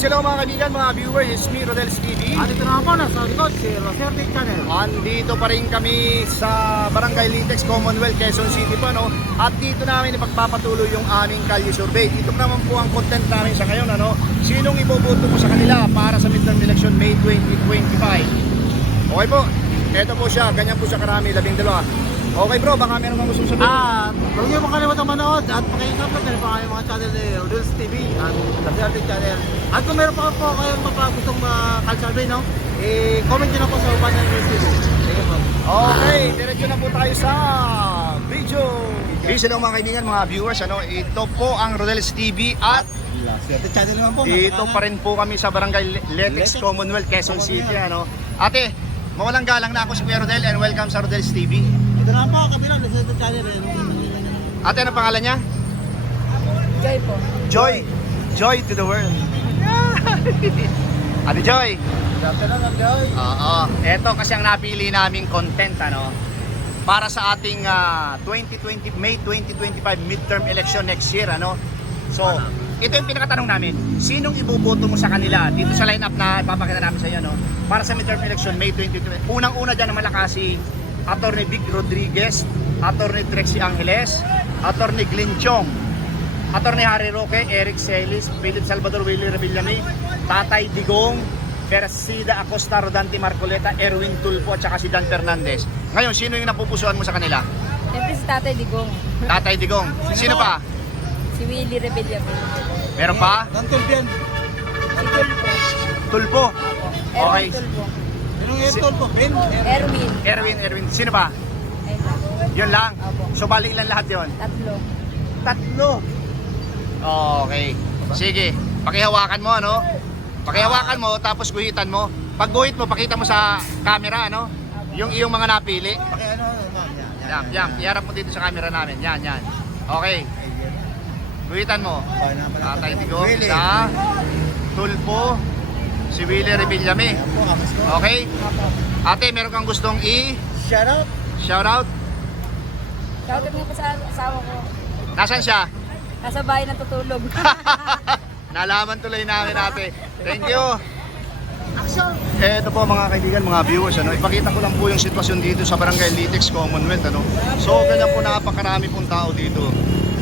Peace hello mga kaibigan, mga viewers, it's me, Rodels TV. At ito naman po, nasa likod, si Roserte Channel. Andito pa rin kami sa Barangay Litex, Commonwealth, Quezon City po, no? At dito namin ipagpapatuloy yung aming kalye survey. Dito naman po ang content namin sa ngayon, ano? Sinong iboboto mo sa kanila para sa midterm election May 2025? Okay po, eto po siya, ganyan po siya karami, labing dalawa. Okay bro, baka meron kang gusto sabihin. At huwag niyo po kalimutan manood at pakisubscribe na rin po kayo mga channel ni Rodels TV at Roserte Channel. At kung meron pa po kayong mga gustong uh, survey, no? I-comment nyo na po sa upan ng Rodels TV. Sige po. Okay, diretso na po tayo sa video. Peace hello mga kaibigan, mga viewers, ano? Ito po ang Rodelis TV at Roserte Channel naman po. Dito pa rin po kami sa Barangay Letex, Commonwealth, Quezon. City. Ano? Ate, mawalang galang na ako si Kuya Rodel and welcome sa Rodel's TV. Ito naman po, kabila, Channel. eh. Ate, ano pangalan niya? Joy po. Joy. Joy to the world. Ate Joy. Oo. Ito kasi ang napili naming content ano para sa ating ah, 2020 May 2025 midterm election next year ano. So, ito yung pinakatanong namin. Sinong iboboto mo sa kanila dito sa lineup na ipapakita namin sa inyo no? Para sa midterm election May 2025. Unang-una diyan na malakas si Attorney Vic Rodriguez, Attorney Trexie Angeles, Attorney Glenn Chong, Attorney Harry Roque, Eric Celis, Philip Salvador Willie Revillame, Tatay Digong, Persida Acosta, Rodante Marcoleta, Erwin Tulfo at saka si Dan Fernandez. Ngayon, sino yung napupusuan mo sa kanila? Siyempre si Tatay Digong. Tatay Digong. Sino pa? Si Willie Rebellion. Meron pa? Dantol yan. Si Tulpo. Tulpo. Okay. Erwin Tulpo. Anong yung tol po? Ben? Erwin. Erwin, Erwin. Sino lang. Yun lang. Opo. So, bali ilan lahat yon? Tatlo. Tatlo. Okay. Sige. Pakihawakan mo, ano? Pakihawakan mo, tapos guhitan mo. Pag guhit mo, pakita mo sa camera, ano? Yung iyong mga napili. Okay, ano? Yan, yan. Iharap mo dito sa camera namin. Yan, yan. Okay. Guhitan mo. Okay na pala. Tatay Digong, Willie. isa. Tulpo. Si Willie Revillame. Okay? Ate, meron kang gustong Shout out. i-shout out? Shoutout nga po sa asawa ko. Nasaan siya? Nasa bahay natutulog. Nalaman tuloy namin ate. Thank you. Eh, ito po mga kaibigan, mga viewers, ano, ipakita ko lang po yung sitwasyon dito sa Barangay Litex Commonwealth, ano. So, ganyan po napakarami pong tao dito.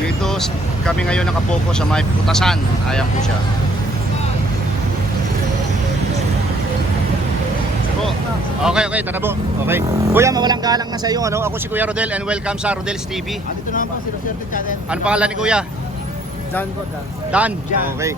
Dito kami ngayon nakapokus sa may putasan. Ayan po siya. Okay, okay, tara po. Okay. Kuya, mawalang galang na sa iyo, ano. Ako si Kuya Rodel and welcome sa Rodel's TV. At ito naman po, si Roserte Channel. Ano pangalan ni Kuya? Dan po, Dan. Dan. Okay.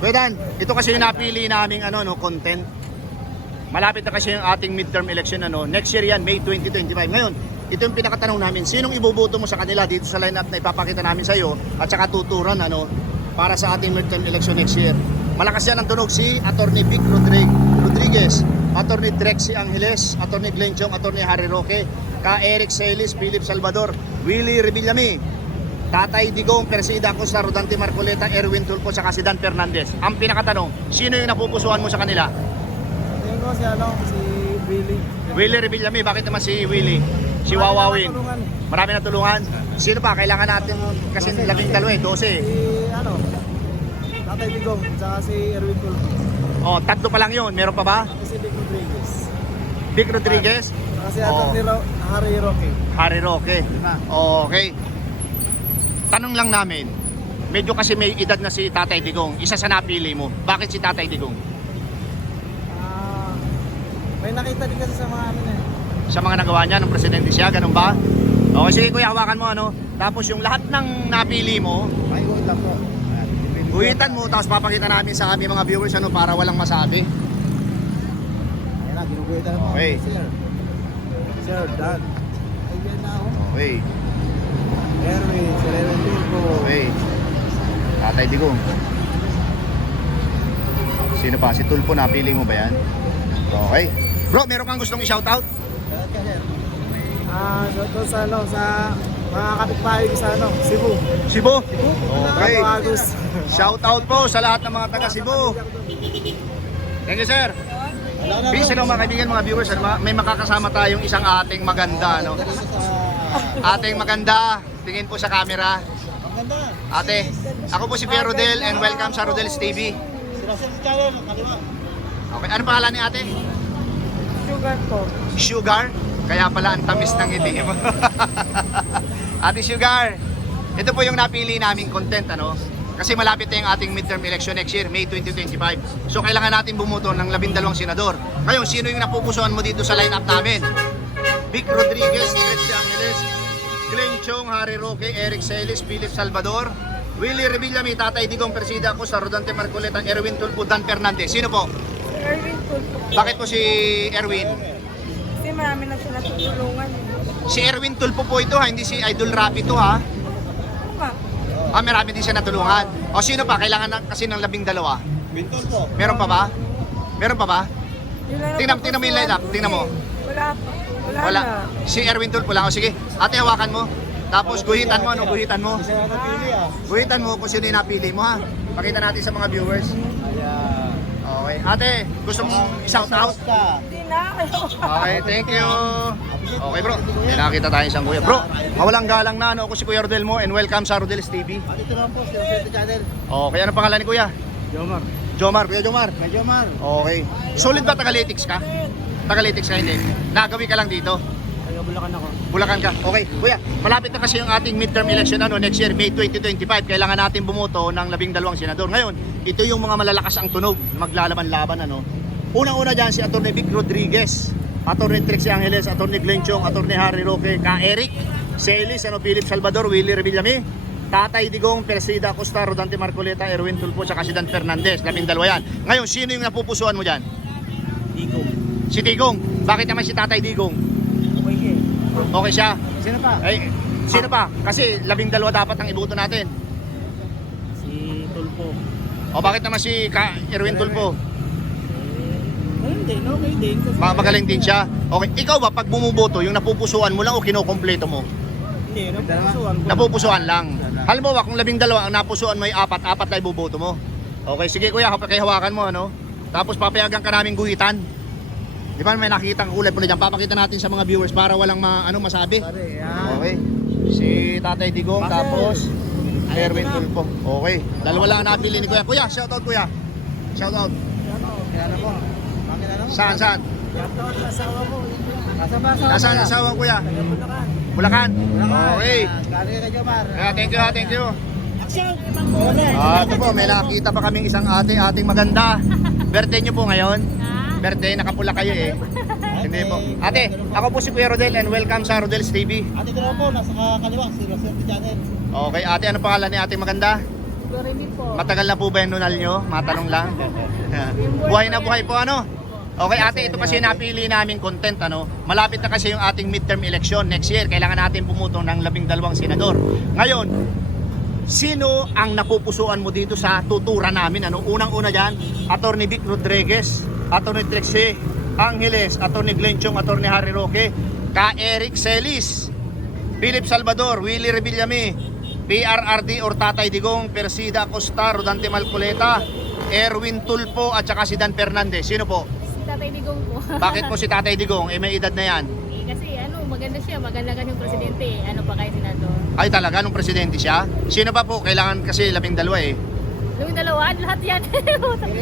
Kuya Dan, ito kasi yung napili naming ano, no, content. Malapit na kasi yung ating midterm election ano. Next year yan, May 2025. Ngayon, ito yung pinakatanong namin. Sinong iboboto mo sa kanila dito sa lineup na ipapakita namin sa iyo at saka tuturan ano para sa ating midterm election next year. Malakas yan ang tunog si Attorney Vic Rodrig- Rodriguez, Attorney Trexie Angeles, Attorney Glenn Chong, Attorney Harry Roque, Ka Eric Celis, Philip Salvador, Willie Revillame, Tatay Digong, Persida Acosta, Rodante Marcoleta, Erwin Tulfo, saka si Dan Fernandez. Ang pinakatanong, sino yung napupusuan mo sa kanila? Tingin ko si ano, si Willie. Willie Revillame, bakit naman si Willie? Si Wawawin. Tulungan. Marami na tulungan. Sino pa? Kailangan natin kasi labing dalawa eh, 12. Si ano, Tatay Digong, tsaka si Erwin Tulfo. Oh, tatlo pa lang yun. Meron pa ba? Si. Vic Rodriguez, Tsaka si Oo. Atty. Ro- Harry Roque. Harry Roque. Okay. Tanong lang namin, medyo kasi may edad na si Tatay Digong. Isa sa napili mo. Bakit si Tatay Digong? Ah, may nakita din kasi sa mga amin eh. Sa mga nagawa niya ng presidente siya, ganun ba? Okay, sige kuya, hawakan mo ano. Tapos yung lahat ng napili mo, Ay, good lang po. guhitan mo, tapos papakita namin sa aming mga viewers ano, para walang masabi. Mo. Okay. Sir. Sir, Dan. Ayan na ako. Okay, Erwin, Sir Erwin Tulfo. okay. Tatay Digong. Sino pa? Si Tulpo, napili mo ba yan? Okay. Bro, meron kang gustong i-shoutout? Ah, shout out sa ano, sa mga kapitbahay ko sa ano, Cebu. Cebu? Okay. Shoutout po sa lahat ng mga taga Cebu. Thank you, sir. Peace hello mga kaibigan, mga viewers. Ano, ma- May makakasama tayong isang ating maganda. No? Ating maganda. Tingin po sa camera. Ate, ako po si Pierre Rodel and welcome sa Rodel's TV. Okay, ano pangalan ni ate? Sugar po. Sugar? Kaya pala ang tamis ng ngiti mo. ate Sugar, ito po yung napili naming content, ano? Kasi malapit na yung ating midterm election next year, May 2025. So kailangan natin bumuto ng labindalawang senador. Ngayon, sino yung napupusuan mo dito sa lineup namin? Vic Rodriguez, Trixie Angeles, Glenn Chong, Harry Roque, Eric Celis, Philip Salvador, Willie Revillame, Tatay Digong Persida ako, sa Rodante Marcoleta, Erwin Tulfo, Dan Fernandez. Sino po? Erwin po. Bakit po si Erwin? Kasi marami na siya natutulungan. Si Erwin Tulfo po ito ha, hindi si Idol Rapi to ha. Ah, marami din siya natulungan. O sino pa? Kailangan na, kasi ng labing dalawa. Bintol po. Meron pa ba? Meron pa ba? Tingnan- tingnan mo yung lineup, tingnan mo. Wala pa. Wala, Wala. na. Si Erwin Tulfo lang. O sige, ate hawakan mo. Tapos guhitan mo, ano, guhitan mo. Ah. Guhitan mo kung sino yung napili mo ha. Pakita natin sa mga viewers. Okay. Ate, gusto mong shout out? Na. Okay, thank you. Okay bro, may nakita tayo isang kuya. Bro, mawalang galang na ano ako si Kuya Rodel mo and welcome sa Rodel's TV. At ito naman po, si Laserte Channel. Okay, ano pangalan ni Kuya? Jomar. Jomar, Kuya Jomar. Medyo man. Okay. Solid ba Tagalitics ka? Tagalitics ka hindi? Nagawi ka lang dito? Taga Bulacan ako. Bulacan ka. Okay, kuya, malapit na kasi yung ating midterm election ano next year, May 2025. Kailangan natin bumoto ng labing dalawang senador. Ngayon, ito yung mga malalakas ang tunog, maglalaban-laban ano. Unang-una diyan si Atty. Vic Rodriguez, Atty. Trixie Angeles, Atty. Glenn Chong, Atty. Harry Roque, Ka Eric, Celis, ano, Philip Salvador, Willie Revillame, Tatay Digong, Persida Costa, Rodante Marcoleta, Erwin Tulfo, at si Dan Fernandez. Labing dalawa yan. Ngayon, sino yung napupusuan mo diyan? Iko. Si Digong. Bakit naman si Tatay Digong? Okay siya. Okay siya. Sino pa? Ay, sino pa? Kasi labing dalawa dapat ang iboto natin. Si Tulpo. O bakit naman si Ka Erwin Tulfo? Din, okay din. Kasi Ma- Magaling din siya. Okay, ikaw ba pag bumuboto, yung napupusuan mo lang o kinukompleto mo? Hindi, napusuan ko. Napupusuan lang. Halimbawa, kung labing dalawa, ang napusuan mo ay apat, apat na iboboto mo. Okay, sige kuya, hawakan mo, ano? Tapos papayagan ka namin guhitan. Di ba may nakikita ang kulay po na dyan? Papakita natin sa mga viewers para walang ma, ano, masabi. Pare, yan. Okay. Si Tatay Digong, Bakit? tapos Erwin na. Tulfo. Okay. Dalawa lang ang napili ni Kuya. Kuya, shout out Kuya. Shout out. Kaya na po. Saan, saan? Asawa ko. Nasaan ko? ang asawa Kuya? Bulacan. Okay. Kaya thank you ha, thank you. Ah, ito po, may nakita pa kaming isang ate, ating maganda. Birthday niyo po ngayon. Birthday, nakapula kayo eh. Hindi po. Ate, ako po si Kuya Rodel and welcome sa Rodel's TV. At ito naman po, nasa kaliwa, si Rosette Channel. Okay, ate, ano pangalan ni ating maganda? Doremi po. Matagal na po ba yung nunal nyo? Matanong lang. buhay na buhay po ano? Okay ate, ito kasi yung napili naming content ano. Malapit na kasi yung ating midterm election next year. Kailangan natin pumuto ng labing dalawang senador. Ngayon, sino ang napupusuan mo dito sa tutura namin? Ano? Unang-una dyan, Attorney Vic Rodriguez, Attorney Trixie Angeles, Attorney Glenn Chong, Attorney Harry Roque, Ka Eric Celis, Philip Salvador, Willie Revillame, PRRD or Tatay Digong, Persida Costa, Rodante Malcoleta, Erwin Tulpo at saka si Dan Fernandez. Sino po? Tatay Digong po. Bakit po si Tatay Digong? Eh may edad na yan. Eh, kasi ano, maganda siya. Maganda ka yung presidente. eh. Ano pa kayo senador? Ay talaga, nung presidente siya? Sino pa po? Kailangan kasi labing dalawa eh. Yung dalawa, lahat yan.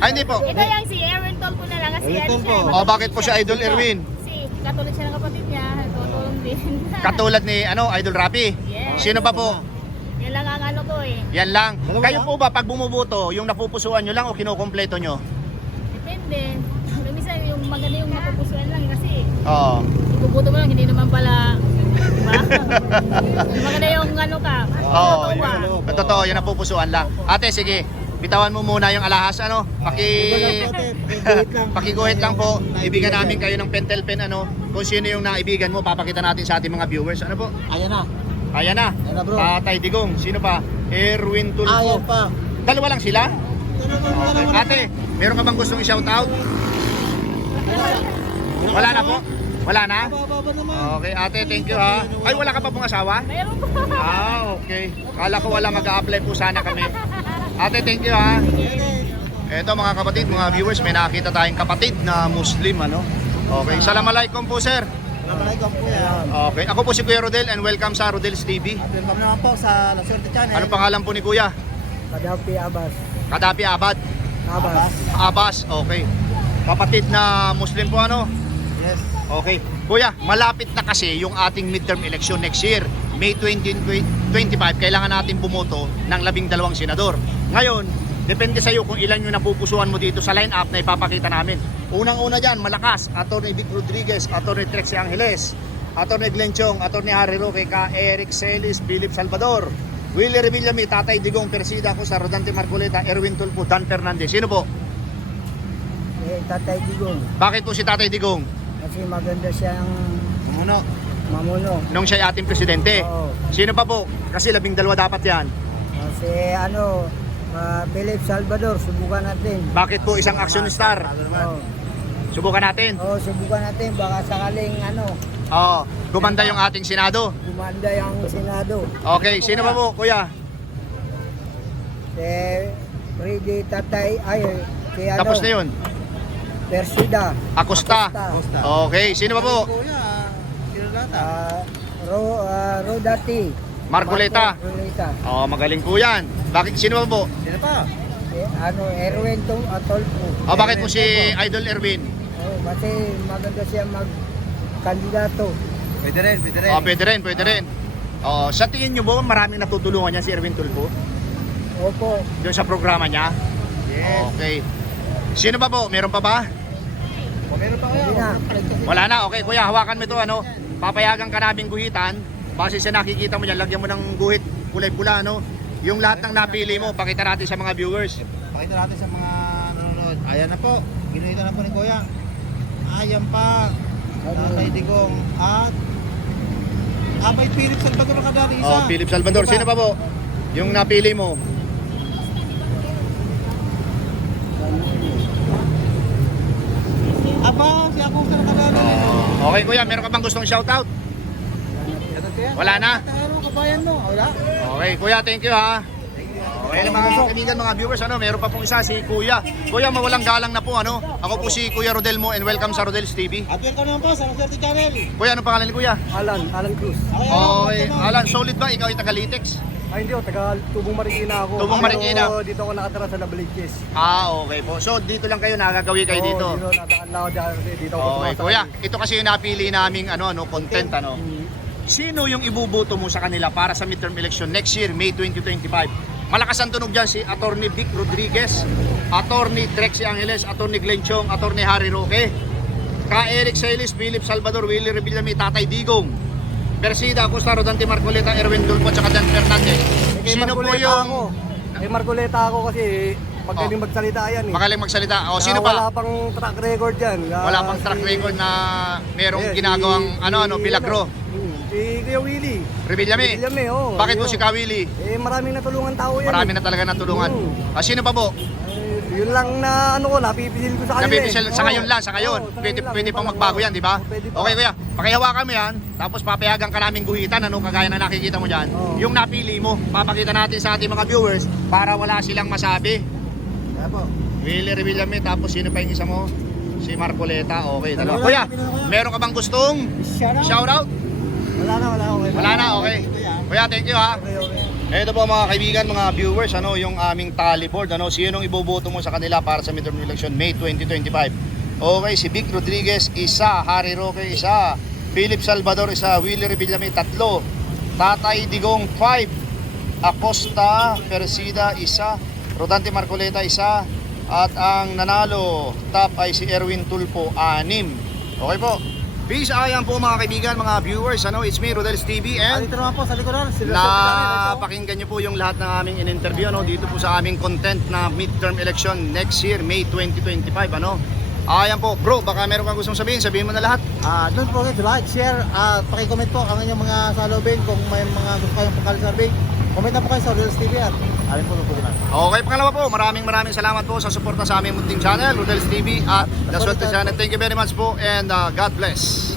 Ay hindi po. Ito yung si Erwin Tolpo na lang kasi Erwin ano Tolpo. siya. O bakit po si Idol Erwin? Si katulad siya ng kapatid niya. Tutulong din. Katulad ni ano, Idol Rapi. Yes. Sino pa po? Yan lang ang ano ko eh. Yan lang. Dalawa Kayo lang? po ba pag bumuboto, yung napupusuan nyo lang o kinukompleto nyo? Maganda yung mapupusuan lang kasi Oo. ibubuto mo lang, hindi naman pala, diba? maganda yung ano ka, Oo, totoo ba? yun. Totoo, yun ang pupusuan lang. Ate, sige. Bitawan mo muna yung alahas, ano? Paki... Pakiguhit lang po. Ibigan namin kayo ng pentel pen, ano? Kung sino yung naibigan mo, papakita natin sa ating mga viewers. Ano po? Ayan na. Ayan na. Ayan na, bro. Tatay Digong. Sino pa? Erwin Ayan Tulfo. pa. Dalawa lang sila? Ate, meron ka bang gustong i-shout out? Wala na po? Wala na? Bababa naman. Okay, ate, thank you ha. Ay, wala ka pa pong asawa? Mayroon po. Ah, okay. Kala ko wala mag-a-apply po sana kami. Ate, thank you ha. Eto mga kapatid, mga viewers, may nakita tayong kapatid na Muslim, ano? Okay, Assalamualaikum po sir. Assalamualaikum po yan. Okay, ako po si Kuya Rodel and welcome sa Rodel's TV. Welcome naman po sa La Suerte Channel. Ano pangalan po ni Kuya? Kadapi Abbas. Kadapi Abad. Abas. Abbas, okay. Kapatid na Muslim po ano? Yes. Okay. Kuya, malapit na kasi yung ating midterm election next year. May 2025, kailangan natin bumoto ng labing dalawang senador. Ngayon, depende sa iyo kung ilan yung napupusuan mo dito sa line-up na ipapakita namin. Unang-una dyan, malakas, Atty. Vic Rodriguez, Atty. Trexie Angeles, Atty. Glenn Chong, Atty. Harry Roque, ka Eric Celis, Philip Salvador, Willie Revillame, Tatay Digong, Persida ako sa Rodante Marcoleta, Erwin Tulfo, Dan Fernandez. Sino po? Eh, Tatay Digong. Bakit po si Tatay Digong? Kasi maganda siyang Ano? mamuno. Nung siya ating presidente. Oo. Sino pa po? Kasi labing dalawa dapat yan. Kasi ano, ah, Philip Salvador, subukan natin. Bakit po isang action star? Oo, Subukan natin. Oo, subukan natin. Baka sakaling ano, Oo. Gumanda yung ating Senado. gumanda yung Senado. Okay, sino pa po, kuya? Si Freddy Tatay, ay, si ano, Tapos na yun. Persida. Acosta. Acosta. Okay, sino pa po? Ah, Ro, ah, Rodati. Marcoleta. Marcoleta. Oh, magaling po yan. Bakit sino pa po? Sino pa? Eh, ano, Erwin Tong Atolfo. Oh, bakit po si Idol Erwin? Oo, kasi maganda siya mag kandidato. Pwede rin, pwede rin. Oh, pwede rin, pwede rin. Oh, sa tingin nyo ba maraming natutulungan niya si Erwin Tulfo? Opo. Doon sa programa niya? Yes. Okay. Sino pa po? Meron pa ba? O, meron pa Hindi kaya? na. Wala na, okay kuya, hawakan mo ito ano. Papayagan ka naming guhitan. Base sa nakikita mo dyan, lagyan mo ng guhit kulay pula ano. Yung lahat ng napili mo, pakita natin sa mga viewers. Pakita natin sa mga nanonood. Ayan na po. Ginuhita na po ni Kuya. Ayan pa. Tatay Digong at Abay Philip Salvador ka dati isa. Oh, Philip Salvador, sino pa po? Yung napili mo. Aba, si ako sa nakadali. Oh, okay kuya, meron ka bang gustong shoutout? Wala na? Ano kabayan mo? Wala? Okay kuya, thank you ha. Okay mga kaibigan, mga viewers, ano, meron pa pong isa si Kuya. Kuya, mawalang galang na po, ano. Ako po si Kuya Rodel mo and welcome sa Rodel's TV. At welcome naman po sa Roserte Channel. Kuya, ano pangalan ni Kuya? Alan, Alan Cruz. Okay, Alan, solid ba? Ikaw ay taga-Litex? Ay hindi, oh, taga Tubong Marikina ako. Tubong Pero Marikina. dito ako nakatira sa Nabaliches. Ah, okay po. So, dito lang kayo, nakagawi kayo dito. Oo, dito, nadaan lang ako dyan dito ako Okay, sumasakay. kuya, ito kasi yung napili naming ano, ano, content ano. Sino yung ibuboto mo sa kanila para sa midterm election next year, May 2025? Malakas ang tunog dyan si Attorney Vic Rodriguez, Attorney Trexie Angeles, Attorney Glenn Chong, Attorney Harry Roque, Ka Eric Celis, Philip Salvador, Willie Revillame, Tatay Digong, Persida Acosta, Rodante Marcoleta, Erwin Dulpo, at Dan Fernandez. Kay Sino po Marcoleta yung Ako. Kay Marcoleta ako kasi magaling Oh. magsalita yan eh. magaling magsalita? O, sino Ah, Wala pa? pang track record yan. Wala pang track si- record na merong Eh, ginagawang si- ano, ano, si- milagro. Hmm, Si Kuya Willie. Revillame. Revillame, oh. Bakit po si Kawili? Eh maraming natulungan tao yan. Marami eh. na talaga natulungan. Mm. Ah, sino pa po? Yun lang na ano ko, napipisil ko sa kanila Nabibisil eh. sa ngayon lang, sa ngayon. Oo, sa pwede ngayon lang. pwede pang lang, magbago oo. yan, di ba? Oo, pwede pa. Okay kuya, pakihawakan mo yan, tapos papayagan ka namin guhitan, ano, kagaya na nakikita mo dyan. Oo. Yung napili mo, papakita natin sa ating mga viewers para wala silang masabi. Kaya po. Willie Revillame, tapos sino pa yung isa mo? Si Marcoleta, okay. Dalawa. Dalawa Kuya, meron ka bang gustong Shout out. shoutout? Wala na, wala. Okay. Wala na, okay. Kuya, thank you ha. Okay, okay. Ito po mga kaibigan, mga viewers, ano, yung aming tally board, ano, sino ang iboboto mo sa kanila para sa midterm election May 2025. Okay, si Vic Rodriguez, isa, Harry Roque, isa, Philip Salvador, isa, Willie Revillame, tatlo, Tatay Digong, 5, Acosta, Persida, isa, Rodante Marcoleta, isa, at ang nanalo top ay si Erwin Tulpo, anim. Okay po. Peace, ayan po mga kaibigan, mga viewers, ano, it's me, Rodel's TV, and dito naman po sa likuran. Na pakinggan nyo po yung lahat ng aming in-interview ano, dito po sa aming content na midterm election next year, May 2025. Ano? Ayan po, bro, baka meron kang gustong sabihin, sabihin mo na lahat. Ah, don't forget to like, share, at paki-comment po ang inyong mga salubin kung may mga gusto kayong pagkalisurvey. Comment na po kayo sa Reels TV at alin po natin. Okay, pangalawa po, maraming maraming salamat po sa suporta sa aming munting channel, Rodel's TV at The Swerte Channel. Thank you very much po and uh, God bless.